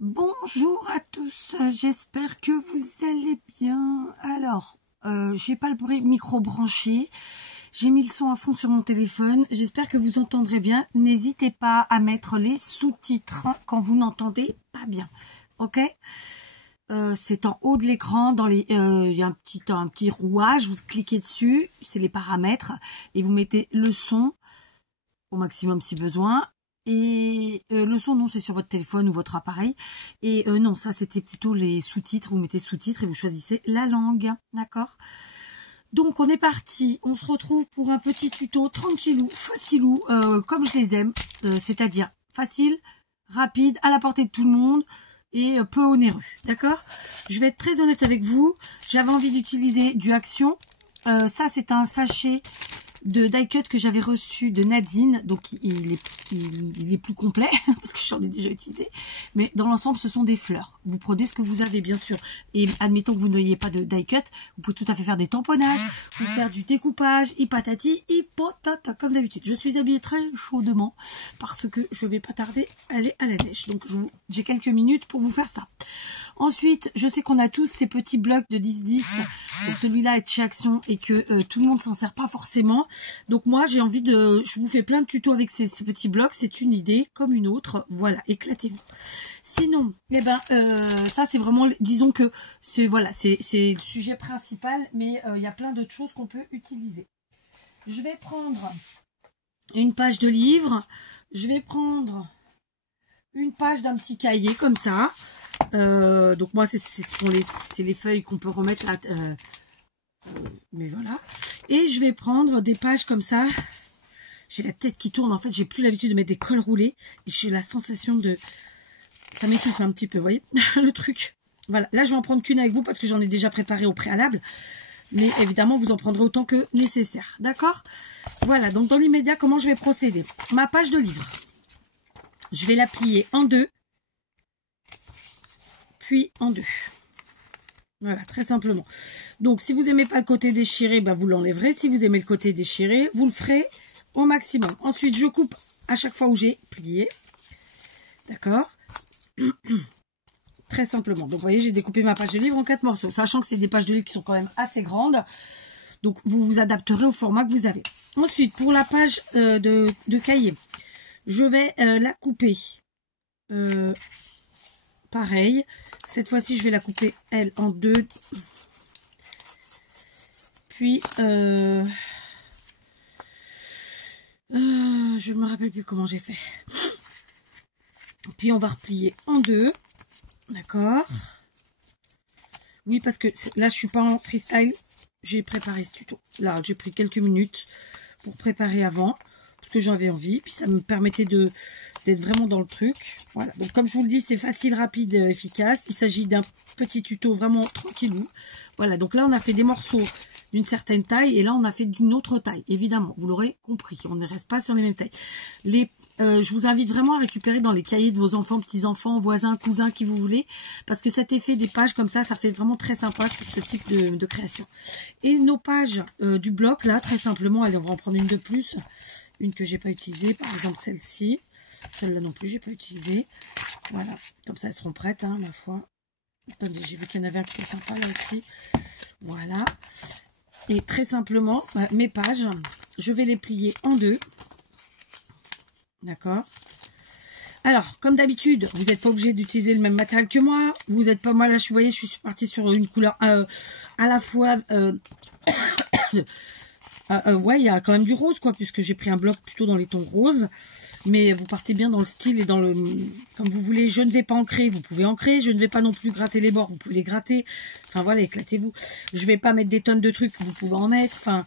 Bonjour à tous, j'espère que vous allez bien. Alors, j'ai pas le micro branché, j'ai mis le son à fond sur mon téléphone, j'espère que vous entendrez bien. N'hésitez pas à mettre les sous-titres quand vous n'entendez pas bien, ok? C'est en haut de l'écran, dans les, il y a un petit rouage, vous cliquez dessus, c'est les paramètres, et vous mettez le son au maximum si besoin. Et le son, non, c'est sur votre téléphone ou votre appareil. Et non, ça, c'était plutôt les sous-titres. Vous mettez sous-titres et vous choisissez la langue. D'accord? Donc, on est parti. On se retrouve pour un petit tuto tranquillou, facilou, comme je les aime. C'est-à-dire facile, rapide, à la portée de tout le monde et peu onéreux. D'accord? Je vais être très honnête avec vous. J'avais envie d'utiliser du Action. Ça, c'est un sachet de die cut que j'avais reçu de Nadine, donc il est plus complet parce que j'en ai déjà utilisé, mais dans l'ensemble ce sont des fleurs. Vous prenez ce que vous avez bien sûr, et admettons que vous n'ayez pas de die cut, vous pouvez tout à fait faire des tamponnages, vous faire du découpage, hipatati, hipotata, comme d'habitude. Je suis habillée très chaudement parce que je vais pas tarder à aller à la neige, donc j'ai quelques minutes pour vous faire ça. Ensuite, je sais qu'on a tous ces petits blocs de 10-10, donc celui-là est de chez Action et que tout le monde s'en sert pas forcément. Donc moi, j'ai envie de... Je vous fais plein de tutos avec ces petits blocs, c'est une idée comme une autre. Voilà, éclatez-vous. Sinon, eh ben, ça c'est vraiment... Disons que c'est voilà, c'est le sujet principal, mais il y a plein d'autres choses qu'on peut utiliser. Je vais prendre une page de livre, je vais prendre une page d'un petit cahier comme ça. Donc moi c'est les feuilles qu'on peut remettre là, mais voilà, et je vais prendre des pages comme ça. J'ai la tête qui tourne, en fait j'ai plus l'habitude de mettre des cols roulés et j'ai la sensation de, ça m'étouffe un petit peu, vous voyez le truc. Voilà, là je vais en prendre qu'une avec vous parce que j'en ai déjà préparé au préalable, mais évidemment vous en prendrez autant que nécessaire, d'accord? Voilà, donc dans l'immédiat, comment je vais procéder? Ma page de livre, je vais la plier en deux, puis en deux. Voilà, très simplement. Donc, si vous n'aimez pas le côté déchiré, ben, vous l'enlèverez. Si vous aimez le côté déchiré, vous le ferez au maximum. Ensuite, je coupe à chaque fois où j'ai plié. D'accord? Très simplement. Donc, vous voyez, j'ai découpé ma page de livre en 4 morceaux. Sachant que c'est des pages de livre qui sont quand même assez grandes. Donc, vous vous adapterez au format que vous avez. Ensuite, pour la page de cahier, je vais la couper. Pareil, cette fois-ci je vais la couper elle en deux, puis je me rappelle plus comment j'ai fait, puis on va replier en deux, d'accord? Oui, parce que là je suis pas en freestyle, j'ai préparé ce tuto, là j'ai pris quelques minutes pour préparer avant, parce que j'avais envie, puis ça me permettait d'être vraiment dans le truc. Voilà, donc comme je vous le dis, c'est facile, rapide, efficace. Il s'agit d'un petit tuto vraiment tranquillou. Voilà, donc là on a fait des morceaux d'une certaine taille et là on a fait d'une autre taille. Évidemment, vous l'aurez compris, on ne reste pas sur les mêmes tailles. Je vous invite vraiment à récupérer dans les cahiers de vos enfants, petits-enfants, voisins, cousins, qui vous voulez, parce que cet effet des pages comme ça fait vraiment très sympa sur ce type de création. Et nos pages du bloc, là, très simplement, allez, on va en prendre une de plus. Une que j'ai pas utilisée, par exemple celle-ci. Celle-là non plus, j'ai pas utilisé. Voilà, comme ça elles seront prêtes, hein, ma foi. Attendez, j'ai vu qu'il y en avait un qui était sympa là aussi. Voilà. Et très simplement, mes pages, je vais les plier en deux. D'accord. Alors, comme d'habitude, vous n'êtes pas obligé d'utiliser le même matériel que moi. Vous n'êtes pas mal, là, vous voyez, je suis partie sur une couleur à la fois... ouais, il y a quand même du rose, quoi, puisque j'ai pris un bloc plutôt dans les tons roses. Mais vous partez bien dans le style et dans le... Comme vous voulez, je ne vais pas ancrer, vous pouvez ancrer. Je ne vais pas non plus gratter les bords, vous pouvez les gratter. Enfin, voilà, éclatez-vous. Je ne vais pas mettre des tonnes de trucs, vous pouvez en mettre. Enfin,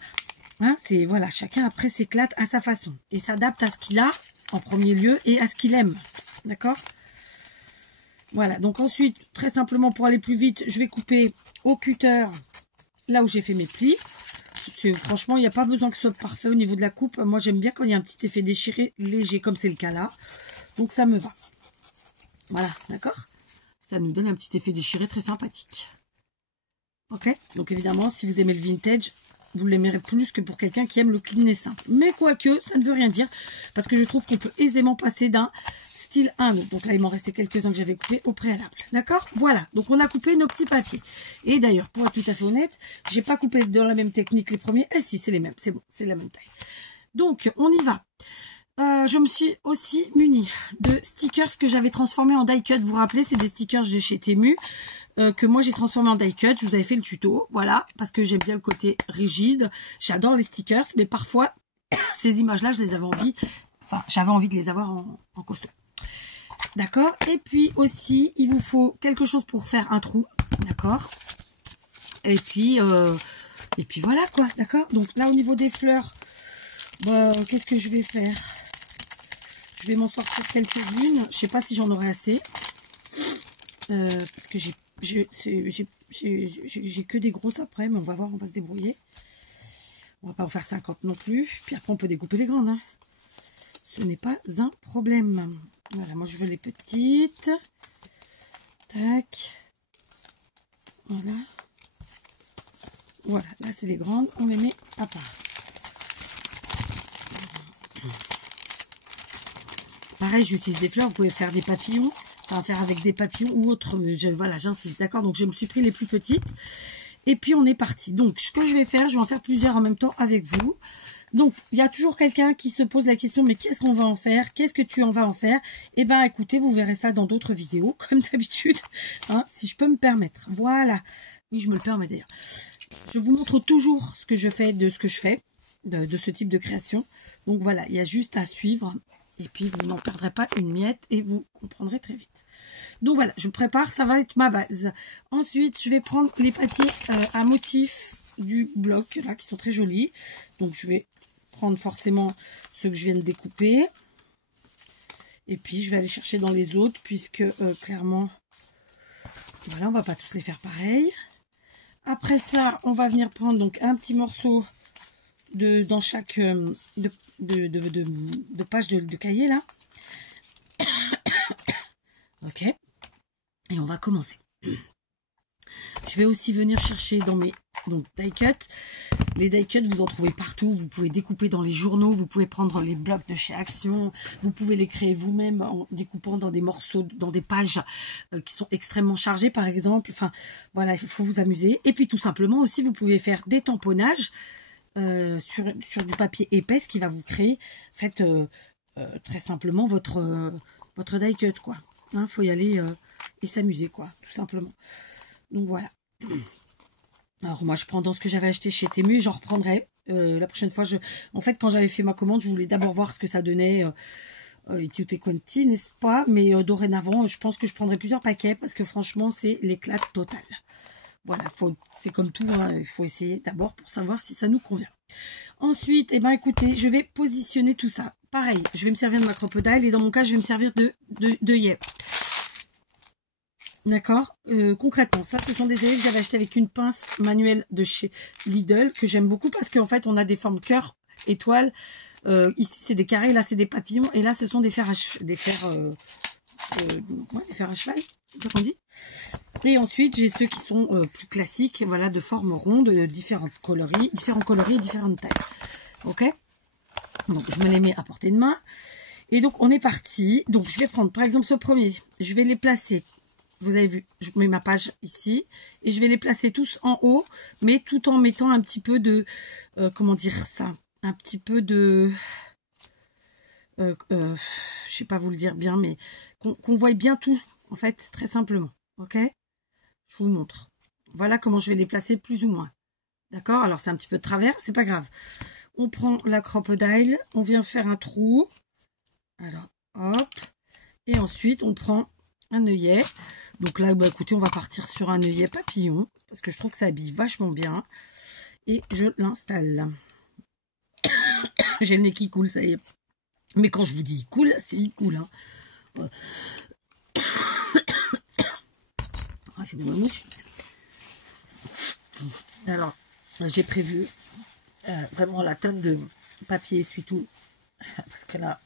hein, c'est... Voilà, chacun après s'éclate à sa façon. Et s'adapte à ce qu'il a, en premier lieu, et à ce qu'il aime. D'accord? Voilà, donc ensuite, très simplement, pour aller plus vite, je vais couper au cutter là où j'ai fait mes plis. Franchement, il n'y a pas besoin que ce soit parfait au niveau de la coupe. Moi, j'aime bien quand il y a un petit effet déchiré léger, comme c'est le cas là. Donc, ça me va. Voilà, d'accord? Ça nous donne un petit effet déchiré très sympathique. Ok? Donc, évidemment, si vous aimez le vintage, vous l'aimerez plus que pour quelqu'un qui aime le clean et simple. Mais quoique, ça ne veut rien dire, parce que je trouve qu'on peut aisément passer d'un style 1 autre. Donc là, il m'en restait quelques-uns que j'avais coupés au préalable. D'accord? Voilà. Donc on a coupé nos petits papiers. Et d'ailleurs, pour être tout à fait honnête, j'ai pas coupé dans la même technique les premiers. Eh si, c'est les mêmes. C'est bon, c'est la même taille. Donc, on y va. Je me suis aussi munie de stickers que j'avais transformés en die cut. Vous vous rappelez, c'est des stickers de chez Temu que moi j'ai transformé en die cut. Je vous avais fait le tuto, voilà, parce que j'aime bien le côté rigide. J'adore les stickers, mais parfois ces images-là, je les avais envie. Enfin, j'avais envie de les avoir en costaud. D'accord. Et puis aussi, il vous faut quelque chose pour faire un trou, d'accord. Et puis voilà quoi, d'accord. Donc là, au niveau des fleurs, bah, qu'est-ce que je vais faire? Je vais m'en sortir quelques-unes. Je sais pas si j'en aurai assez. Parce que j'ai que des grosses après, mais on va voir, on va se débrouiller. On va pas en faire 50 non plus. Puis après, on peut découper les grandes. Hein. Ce n'est pas un problème. Voilà, moi je veux les petites. Tac. Voilà. Voilà, là c'est les grandes. On les met à part. Pareil, j'utilise des fleurs, vous pouvez faire des papillons, enfin faire avec des papillons ou autre. Voilà, j'insiste, d'accord. Donc je me suis pris les plus petites. Et puis on est parti. Donc ce que je vais faire, je vais en faire plusieurs en même temps avec vous. Donc il y a toujours quelqu'un qui se pose la question, mais qu'est-ce qu'on va en faire? Qu'est-ce que tu en vas en faire? Eh ben écoutez, vous verrez ça dans d'autres vidéos, comme d'habitude, hein, si je peux me permettre. Voilà. Oui, je me le permets d'ailleurs. Je vous montre toujours ce que je fais de ce que je fais, de ce type de création. Donc voilà, il y a juste à suivre. Et puis, vous n'en perdrez pas une miette et vous comprendrez très vite. Donc voilà, je prépare, ça va être ma base. Ensuite, je vais prendre les papiers à motif du bloc, là, qui sont très jolis. Donc, je vais prendre forcément ceux que je viens de découper. Et puis, je vais aller chercher dans les autres, puisque clairement, voilà, on va pas tous les faire pareil. Après ça, on va venir prendre donc un petit morceau dans chaque de page de cahier là. Ok. Et on va commencer. Je vais aussi venir chercher dans mes die cut. Les die cut, vous en trouvez partout. Vous pouvez découper dans les journaux. Vous pouvez prendre les blocs de chez Action. Vous pouvez les créer vous-même en découpant dans des morceaux, dans des pages qui sont extrêmement chargées, par exemple. Enfin, voilà, il faut vous amuser. Et puis, tout simplement aussi, vous pouvez faire des tamponnages sur du papier épais, ce qui va vous créer, faites très simplement votre die cut, quoi. Hein, faut y aller et s'amuser, quoi, tout simplement. Donc voilà. Alors moi je prends dans ce que j'avais acheté chez Temu, j'en reprendrai la prochaine fois. En fait, quand j'avais fait ma commande, je voulais d'abord voir ce que ça donnait et tutti quanti, n'est-ce pas? Mais dorénavant, je pense que je prendrai plusieurs paquets parce que franchement, c'est l'éclat total. Voilà, c'est comme tout, hein, il faut essayer d'abord pour savoir si ça nous convient. Ensuite, eh ben, écoutez, je vais positionner tout ça. Pareil, je vais me servir de ma crocodile et dans mon cas, je vais me servir de yep. D'accord. Concrètement, ça, ce sont des aiguilles que j'avais acheté avec une pince manuelle de chez Lidl que j'aime beaucoup parce qu'en fait, on a des formes cœur, étoile. Ici, c'est des carrés, là, c'est des papillons et là, ce sont des fers à cheval. Des fers à cheval, c'est ce qu'on dit. Et ensuite, j'ai ceux qui sont plus classiques, voilà, de forme ronde, différents coloris et différentes tailles. Ok. Donc, je me les mets à portée de main. Et donc, on est parti. Donc, je vais prendre, par exemple, ce premier. Je vais les placer. Vous avez vu, je mets ma page ici. Et je vais les placer tous en haut, mais tout en mettant un petit peu de... comment dire ça? Un petit peu de... je sais pas vous le dire bien, mais qu'on voit bien tout, en fait, très simplement. Ok? Je vous montre. Voilà comment je vais les placer plus ou moins. D'accord? Alors, c'est un petit peu de travers, c'est pas grave. On prend la crocodile, on vient faire un trou. Alors, hop. Et ensuite, on prend un œillet. Donc là, bah, écoutez, on va partir sur un œillet papillon. Parce que je trouve que ça habille vachement bien. Et je l'installe. J'ai le nez qui coule, ça y est. Mais quand je vous dis il coule, c'est il coule. Hein. Ah, j'ai des mouches. Alors, j'ai prévu vraiment la tonne de papier essuie-tout. Parce que là,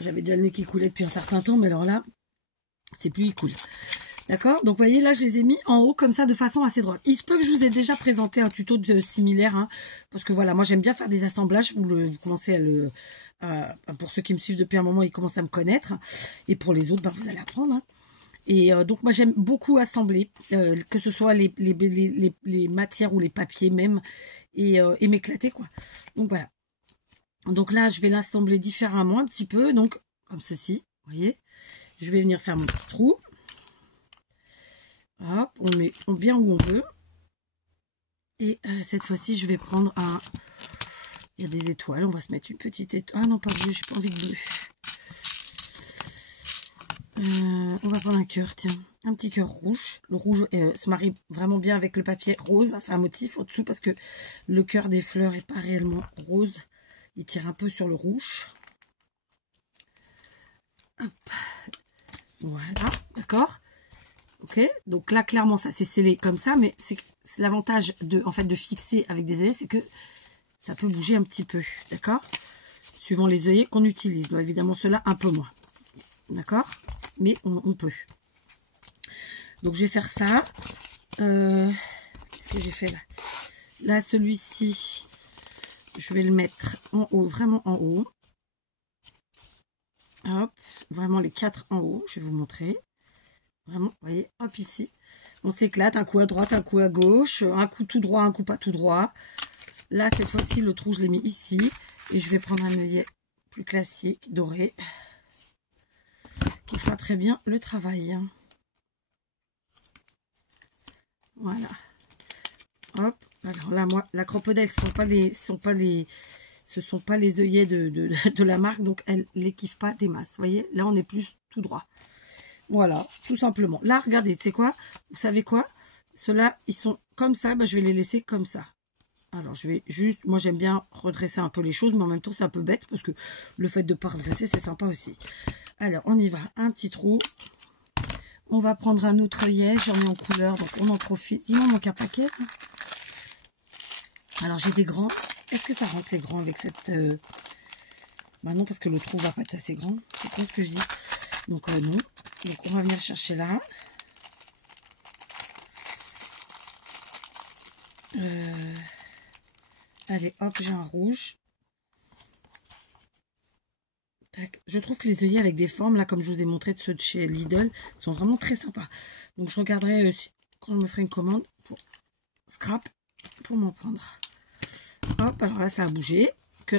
j'avais déjà le nez qui coulait depuis un certain temps, mais alors là, c'est plus il coule. D'accord? Donc, vous voyez, là, je les ai mis en haut comme ça, de façon assez droite. Il se peut que je vous ai déjà présenté un tuto similaire, hein, parce que voilà, moi, j'aime bien faire des assemblages. Vous commencez à le... pour ceux qui me suivent depuis un moment, ils commencent à me connaître. Et pour les autres, vous allez apprendre. Hein. Et donc, moi, j'aime beaucoup assembler, que ce soit les matières ou les papiers même, et m'éclater, quoi. Donc, voilà. Donc là, je vais l'assembler différemment un petit peu, donc, comme ceci, vous voyez. Je vais venir faire mon petit trou. Hop, on met bien où on veut. Et cette fois-ci, je vais prendre un... Il y a des étoiles, on va se mettre une petite étoile. Ah non, pas bleu, j'ai pas envie de bleu. On va prendre un cœur, tiens. Un petit cœur rouge. Le rouge se marie vraiment bien avec le papier rose. Enfin, un motif au-dessous parce que le cœur des fleurs n'est pas réellement rose. Il tire un peu sur le rouge. Hop. Voilà, d'accord. Ok, donc là clairement ça s'est scellé comme ça, mais c'est l'avantage de fixer avec des œillets, c'est que ça peut bouger un petit peu, d'accord, suivant les œillets qu'on utilise. Donc, évidemment ceux-là un peu moins, d'accord, mais on peut. Donc je vais faire ça. Qu'est-ce que j'ai fait là? Là celui-ci, je vais le mettre en haut, vraiment en haut. Hop, vraiment les 4 en haut, je vais vous montrer. Vraiment, vous voyez, hop ici. On s'éclate, un coup à droite, un coup à gauche, un coup tout droit, un coup pas tout droit. Là, cette fois-ci, le trou, je l'ai mis ici. Et je vais prendre un œillet plus classique, doré, qui fera très bien le travail. Voilà. Hop. Alors là, moi, la crocodile, ce sont pas les œillets de la marque, donc elle les kiffe pas des masses. Vous voyez, là, on est plus tout droit. Voilà, tout simplement. Là, regardez, tu sais quoi? Vous savez quoi? Ceux-là, ils sont comme ça, je vais les laisser comme ça. Alors, je vais juste... Moi, j'aime bien redresser un peu les choses, mais en même temps, c'est un peu bête, parce que le fait de ne pas redresser, c'est sympa aussi. Alors, on y va. Un petit trou. On va prendre un autre œillet. J'en ai en couleur, donc on en profite. Il m'en manque un paquet. Alors, j'ai des grands. Est-ce que ça rentre, les grands, avec cette... Bah non, parce que le trou va pas être assez grand. C'est quoi ce que je dis? Donc, non. Donc, on va venir chercher là. Allez, hop, j'ai un rouge. Tac. Je trouve que les œillets avec des formes, là, comme je vous ai montré de ceux de chez Lidl, sont vraiment très sympas. Donc, je regarderai quand je me ferai une commande pour scrap pour m'en prendre. Hop, alors là, ça a bougé.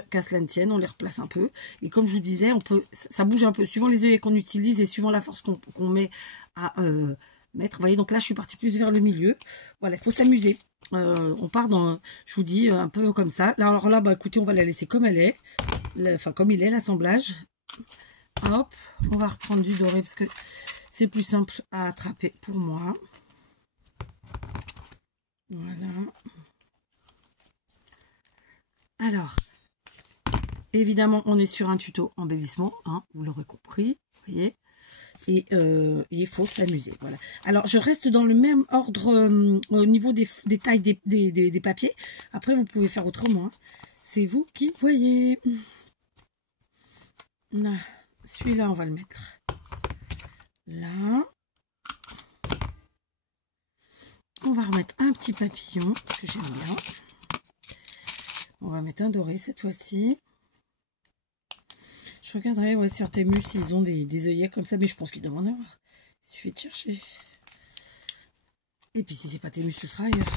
Qu'à cela ne tienne, on les replace un peu. Et comme je vous disais, ça bouge un peu suivant les œillets qu'on utilise et suivant la force qu'on met à mettre. Vous voyez, donc là, je suis partie plus vers le milieu. Voilà, il faut s'amuser. On part dans, je vous dis, un peu comme ça. Là, alors là, écoutez, on va la laisser comme elle est. Enfin, comme il est, l'assemblage. Hop, on va reprendre du doré parce que c'est plus simple à attraper pour moi. Voilà. Alors... Évidemment, on est sur un tuto embellissement, hein, vous l'aurez compris, vous voyez. Et il faut s'amuser, voilà. Alors, je reste dans le même ordre au niveau des tailles des papiers. Après, vous pouvez faire autrement. Hein. C'est vous qui voyez. Celui-là, on va le mettre là. On va remettre un petit papillon, que j'aime bien. On va mettre un doré cette fois-ci. Je regarderai ouais, sur Temu s'ils ont des œillets comme ça, mais je pense qu'ils doivent en avoir. Il suffit de chercher. Et puis si c'est pas Temu, ce sera ailleurs.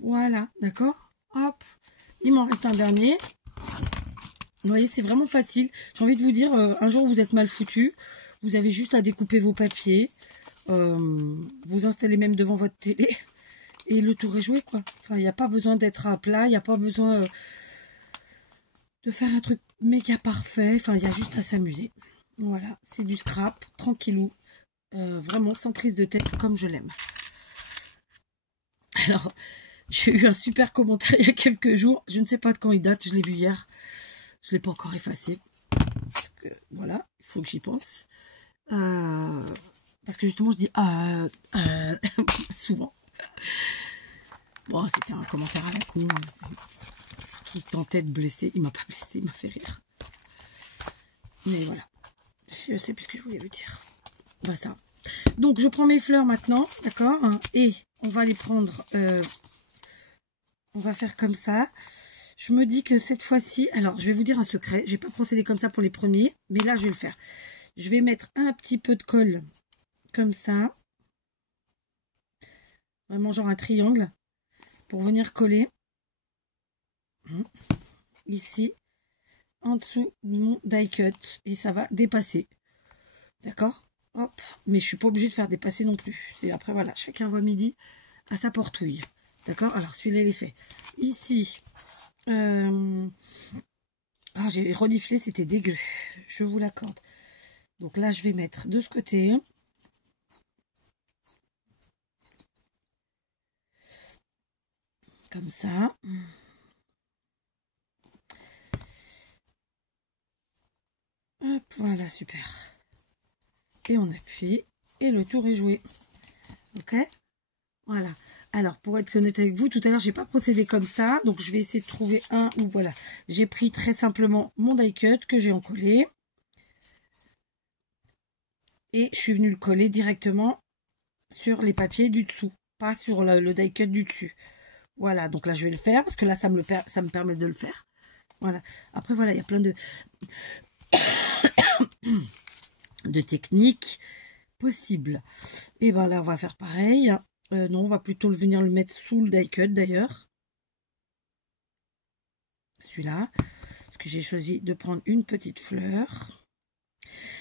Voilà, d'accord. Hop, il m'en reste un dernier. Vous voyez, c'est vraiment facile. J'ai envie de vous dire, un jour vous êtes mal foutu, vous avez juste à découper vos papiers, vous installez même devant votre télé, et le tour est joué, quoi. Enfin, il n'y a pas besoin d'être à plat, il n'y a pas besoin... de faire un truc méga parfait. Enfin, il y a juste à s'amuser. Voilà, c'est du scrap, tranquillou. Vraiment sans prise de tête, comme je l'aime. Alors, j'ai eu un super commentaire il y a quelques jours. Je ne sais pas de quand il date, je l'ai vu hier. Je ne l'ai pas encore effacé. Parce que, voilà, il faut que j'y pense. Parce que justement, je dis souvent. Bon, c'était un commentaire à la con. Qui tentait de blesser. Il m'a pas blessé, il m'a fait rire. Mais voilà. Je sais plus ce que je voulais lui dire. Voilà ça. Donc, je prends mes fleurs maintenant, d'accord, et on va les prendre, on va faire comme ça. Je me dis que cette fois-ci, alors, je vais vous dire un secret. J'ai pas procédé comme ça pour les premiers, mais là, je vais le faire. Je vais mettre un petit peu de colle, comme ça. Vraiment genre un triangle, pour venir coller. Ici, en dessous de mon die cut. Et ça va dépasser. D'accord? Hop. Mais je suis pas obligée de faire dépasser non plus. Et après, voilà, chacun voit midi à sa portouille. D'accord? Alors, celui-là, il est fait. Ici, ah, j'ai reniflé, c'était dégueu. Je vous l'accorde. Donc là, je vais mettre de ce côté. Comme ça. Hop, voilà, super. Et on appuie. Et le tour est joué. Ok? Voilà. Alors, pour être honnête avec vous, tout à l'heure, j'ai pas procédé comme ça. Donc, je vais essayer de trouver un où, voilà. J'ai pris très simplement mon die cut que j'ai encollé. Et je suis venue le coller directement sur les papiers du dessous. Pas sur le die cut du dessus. Voilà. Donc là, je vais le faire parce que là, ça me permet de le faire. Voilà. Après, voilà, il y a plein de techniques possibles. Et ben là, on va faire pareil. Non, on va plutôt venir le mettre sous le die cut d'ailleurs. Celui-là. Parce que j'ai choisi de prendre une petite fleur.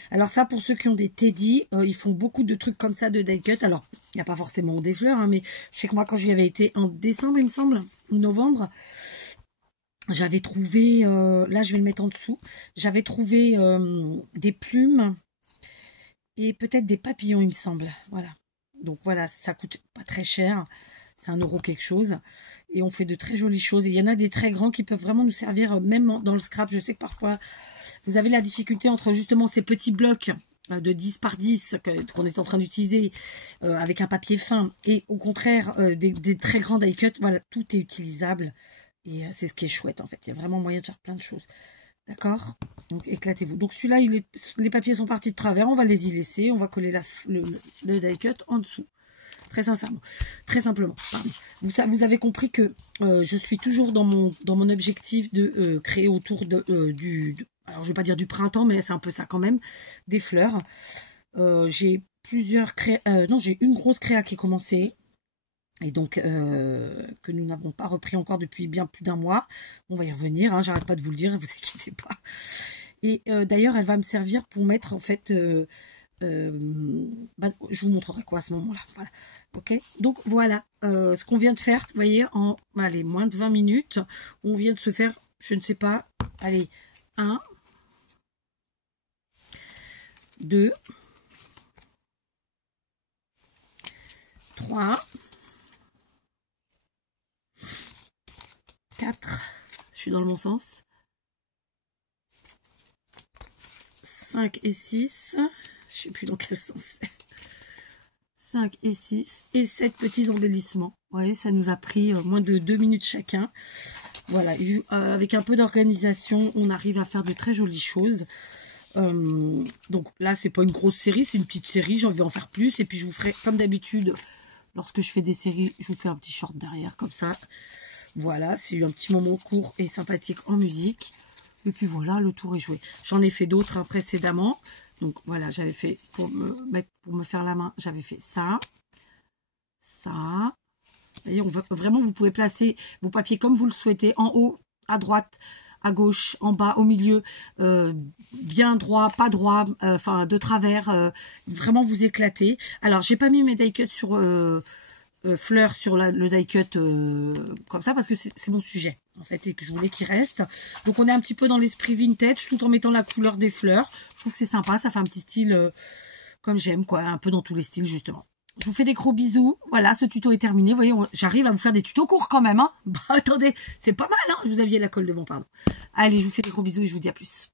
Alors ça, pour ceux qui ont des teddy, ils font beaucoup de trucs comme ça de die cut. Alors, il n'y a pas forcément des fleurs, hein, mais je sais que moi, quand j'y avais été en décembre, il me semble, ou novembre, j'avais trouvé, là je vais le mettre en dessous, j'avais trouvé des plumes et peut-être des papillons, il me semble. Voilà. Donc voilà, ça coûte pas très cher. C'est 1 € quelque chose. Et on fait de très jolies choses. Et il y en a des très grands qui peuvent vraiment nous servir, même dans le scrap. Je sais que parfois, vous avez la difficulté entre justement ces petits blocs de 10 par 10 qu'on est en train d'utiliser avec un papier fin. Et au contraire, des très grands die cut. Voilà, tout est utilisable. Et c'est ce qui est chouette en fait. Il y a vraiment moyen de faire plein de choses. D'accord? Donc éclatez-vous. Donc celui-là, les papiers sont partis de travers. On va les y laisser. On va coller le die cut en dessous. Très sincèrement. Très simplement. Pardon. Vous avez compris que je suis toujours dans mon objectif de créer autour alors je vais pas dire du printemps, mais c'est un peu ça quand même. Des fleurs. J'ai plusieurs non, j'ai une grosse créa qui est commencée. Et donc, que nous n'avons pas repris encore depuis bien plus d'1 mois. On va y revenir, hein, j'arrête pas de vous le dire, vous inquiétez pas. Et d'ailleurs, elle va me servir pour mettre, en fait, je vous montrerai quoi à ce moment-là. Voilà. Ok. Donc, voilà ce qu'on vient de faire, vous voyez, en allez, moins de 20 minutes. On vient de se faire, je ne sais pas, allez, 1, 2, 3, 4, je suis dans le bon sens, 5 et 6, je ne sais plus dans quel sens, 5 et 6, et 7 petits embellissements. Vous voyez, ça nous a pris moins de 2 minutes chacun. Voilà, avec un peu d'organisation, on arrive à faire de très jolies choses. Donc là, c'est pas une grosse série, c'est une petite série, j'ai envie d'en faire plus. Et puis je vous ferai, comme d'habitude, lorsque je fais des séries, je vous fais un petit short derrière, comme ça. Voilà, c'est un petit moment court et sympathique en musique. Et puis voilà, le tour est joué. J'en ai fait d'autres hein, précédemment. Donc voilà, j'avais fait, pour me faire la main, j'avais fait ça. Ça. Vous voyez, vraiment, vous pouvez placer vos papiers comme vous le souhaitez. En haut, à droite, à gauche, en bas, au milieu. Bien droit, pas droit, enfin de travers. Vraiment, vous éclatez. Alors, j'ai pas mis mes die cuts sur... fleurs sur le die cut comme ça parce que c'est mon sujet en fait et que je voulais qu'il reste. Donc on est un petit peu dans l'esprit vintage tout en mettant la couleur des fleurs. Je trouve que c'est sympa, ça fait un petit style comme j'aime quoi, un peu dans tous les styles justement. Je vous fais des gros bisous. Voilà, ce tuto est terminé. Vous voyez, j'arrive à vous faire des tutos courts quand même. Hein. Bah attendez, c'est pas mal. Hein, vous aviez la colle devant, pardon. Allez, je vous fais des gros bisous et je vous dis à plus.